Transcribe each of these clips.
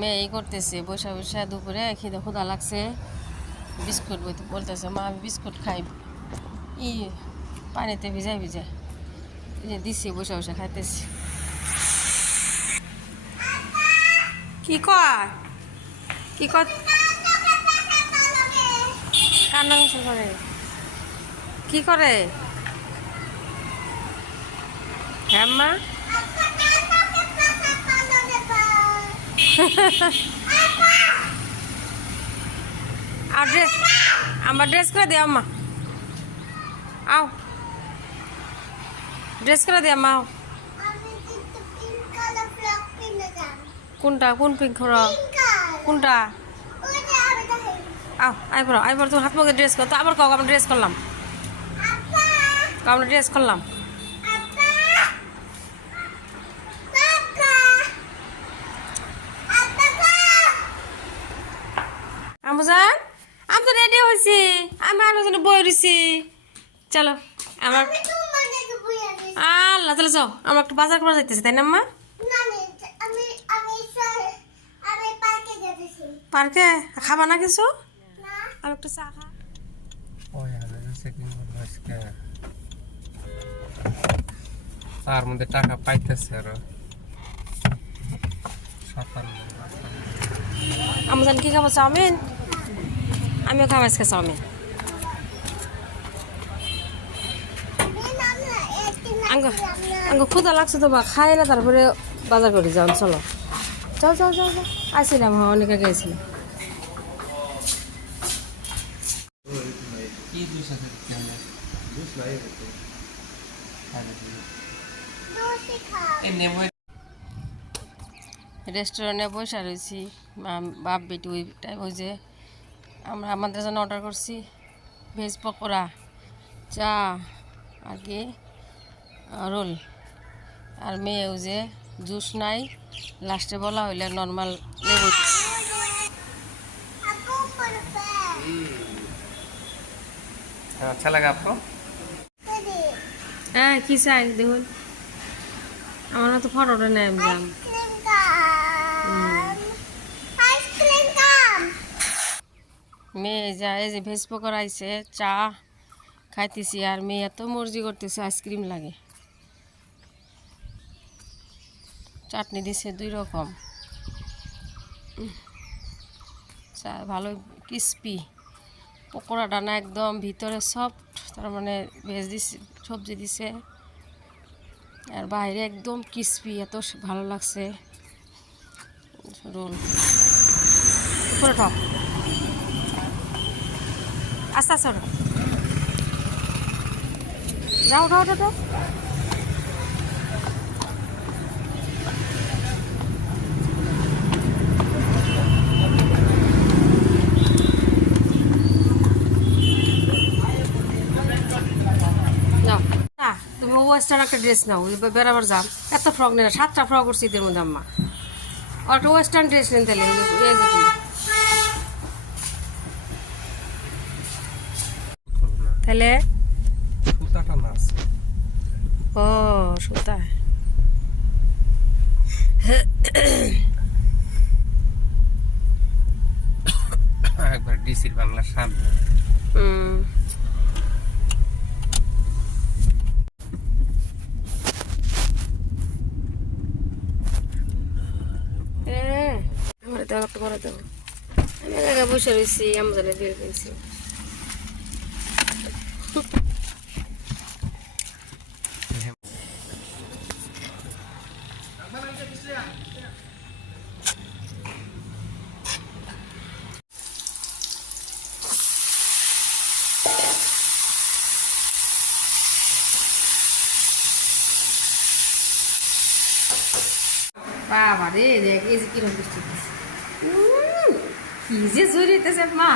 মেয়ে এই করতেছে বসে বসে দুপুরে খিদে ক্ষুধা লাগছে বিস্কুট বলতেছে মা আমি বিস্কুট খাই পানিতে ভিজাই ভিজাই দিচ্ছি বসে বসে খাইতেছি। কি কয় কি কয় কান্না করে কি করে হ্যাঁ মা আর ড্রেস আমার ড্রেস করে দে আম্মা আও ড্রেস করে দে আম্মা আও কোনটা কোন পিঙ্ক ফ্রক কোনটা আও আইবার তুমি হাত মুখে ড্রেস কর তো আবার কাউ আমরা ড্রেস করলাম আমরা ড্রেস করলাম আমজান আমি তো রেডি হয়েছি আমি আলোচনা বই রয়েছি চলো আমার আল্লাহ চলো চো আমরা একটু বাজার করা যাইতেছি তাই না আম্মা পার্কে খাবা না কিছু আমি একটু চা খা তার মধ্যে টাকা পাইতেছে আরো আমজান কি খাবো চাউমিন আমিও খাবো আজকে চাউমিন আঙ্গ ক্ষুদা লাগছে তো বা খাই না তারপরে বাজার করে যাও চলো যাও যাও যাও যাও আসছিলাম অনেক আগে গেছিলাম রেস্টুরেন্টে বসে রয়েছি বাপ বেটি ওই টাইম ওই যে আমরা আমাদের জন্য অর্ডার করছি ভেজ পকোড়া চা আর কি রোল আর মেয়ে ওই যে জুস নাই লাস্টে বলা হইলে নর্মাল লেবু अच्छा लगा आपको হ্যাঁ কি চাই দেখুন আমার তো ফটোটা নেই আমি যাম মেয়ে যায় এই যে ভেজ পকোড়া আইছে চা খাইতেছি আর মেয়ে এত মর্জি করতেছে আইসক্রিম লাগে চাটনি দিছে 2 রকম চা ভালো ক্রিস্পি পকোড়াটা না একদম ভিতরে সফট তার মানে ভেজ দিছে সবজি দিছে আর বাইরে একদম ক্রিস্পি এত ভালো লাগছে রোল উপরে টক আস্তে আস্তে যাও উঠো উঠো উঠো তুমি ওয়েস্টার্ন একটা ড্রেস নাও বেড়াবার যাম এত ফ্রক নেই 7টা ফ্রক করছি এদের মধ্যে আম্মা আর একটা ওয়েস্টার্ন ড্রেস নেন তাহলে সুতাটা না ও সুতা একবার ডিসির বাংলার সামনে আমার দেওয়া একটু করে দেবো আমি জায়গায় বসে রয়েছি আমাদের দিয়ে কিনছি বাবা রে দেখ এই যে কিরম বৃষ্টি কি যে জড়িতেছে মা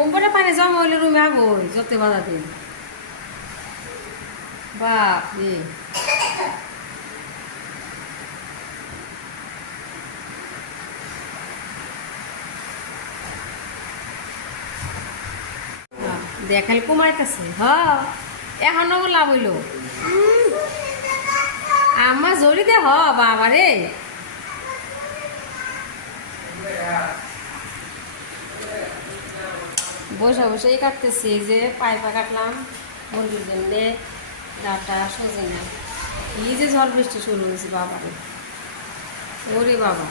ওপরে পানি জমা হইলে রুমে আগুন যত বাজাতে বাপ রে দেখাল কমাইতেছে হ্যাঁ এখনো লাভ হইল আমার জড়ি দে হ বাবা রে বসে বসেই কাটতেছি যে পাইপা কাটলাম মুরগির জন্য ডাটা সজনে এই যে ঝড় বৃষ্টি শুরু হয়েছে বাবা রে ওরে বাবা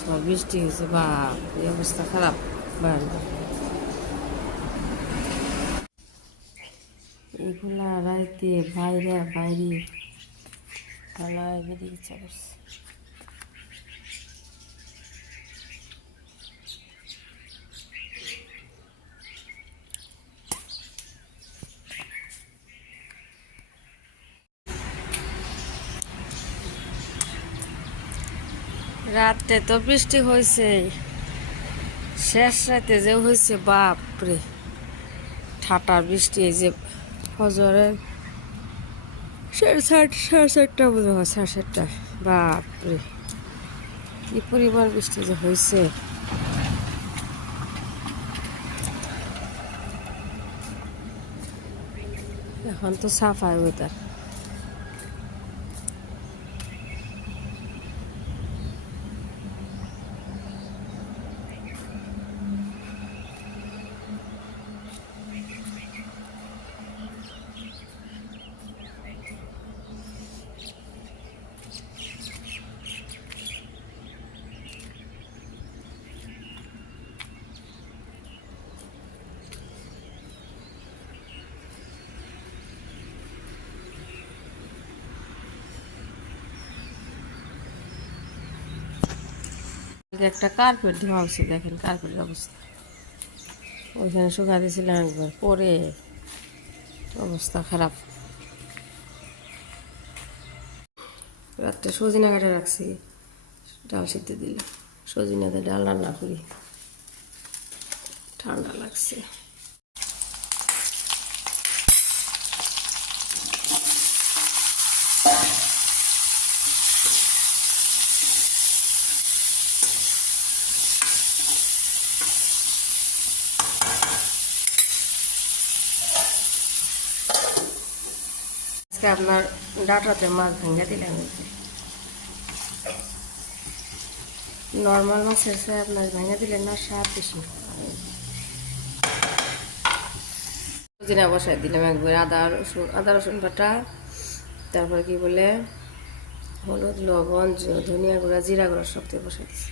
সব বৃষ্টি হয়েছে বাপ এই অবস্থা খারাপ বাড়ি এগুলা রাইতে বাইরে বাইরে খেলায় বেরিয়ে ইচ্ছা করছে রাতে তো বৃষ্টি হয়েছে শেষ রাতে যে হয়েছে বাপরে ঠাটার বৃষ্টি এই যে ফজরের সাড়ে চারটা বোঝা হয় 7:30 বাপরে কি পরিমাণ বৃষ্টি যে হয়েছে এখন তো সাফাই ওয়েদার একটা কার্পেট ধোয়া হচ্ছে দেখেন কার্পেটের অবস্থা ওইখানে শুকা দিয়েছিলাম একবার পরে অবস্থা খারাপ রাত্রে সজিনা কাটে রাখছি ডাল সিদ্ধ দিল সজিনাতে ডাল রান্না করি ঠান্ডা লাগছে আজকে আপনার ডাটাতে মাছ ভেঙে দিলাম নর্মাল মাছের সাথে আপনার ভেঙে দিলেন না স্বাদ বেশি সজিনা বসাই দিলাম একবার আদা রসুন বাটা তারপরে কি বলে হলুদ লবণ ধনিয়া গুঁড়া জিরা গুঁড়া সব দিয়ে বসাই দিচ্ছি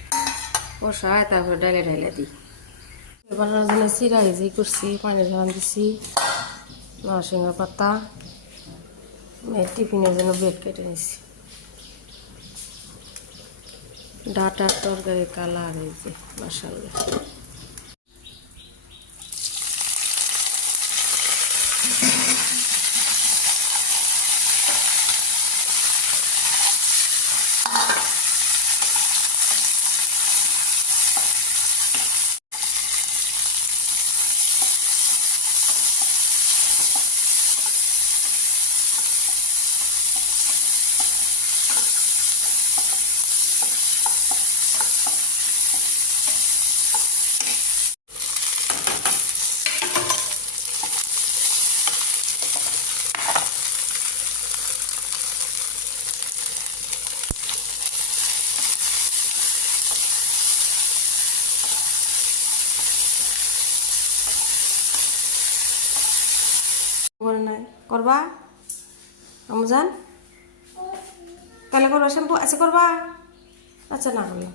বসায় তারপরে ডাইলে ঢাইলে দিই এবার রাজনা চিরা হেজি করছি পানি ঝরান দিছি নরসিংহ পাতা টিফিনের জন্য বেড কেটে নিছি ডাটার তরকারি কালার হয়েছে মাশাআল্লাহ করবা আমজান তাহলে করবা শ্যাম্পু আচ্ছা করবা আচ্ছা না করলাম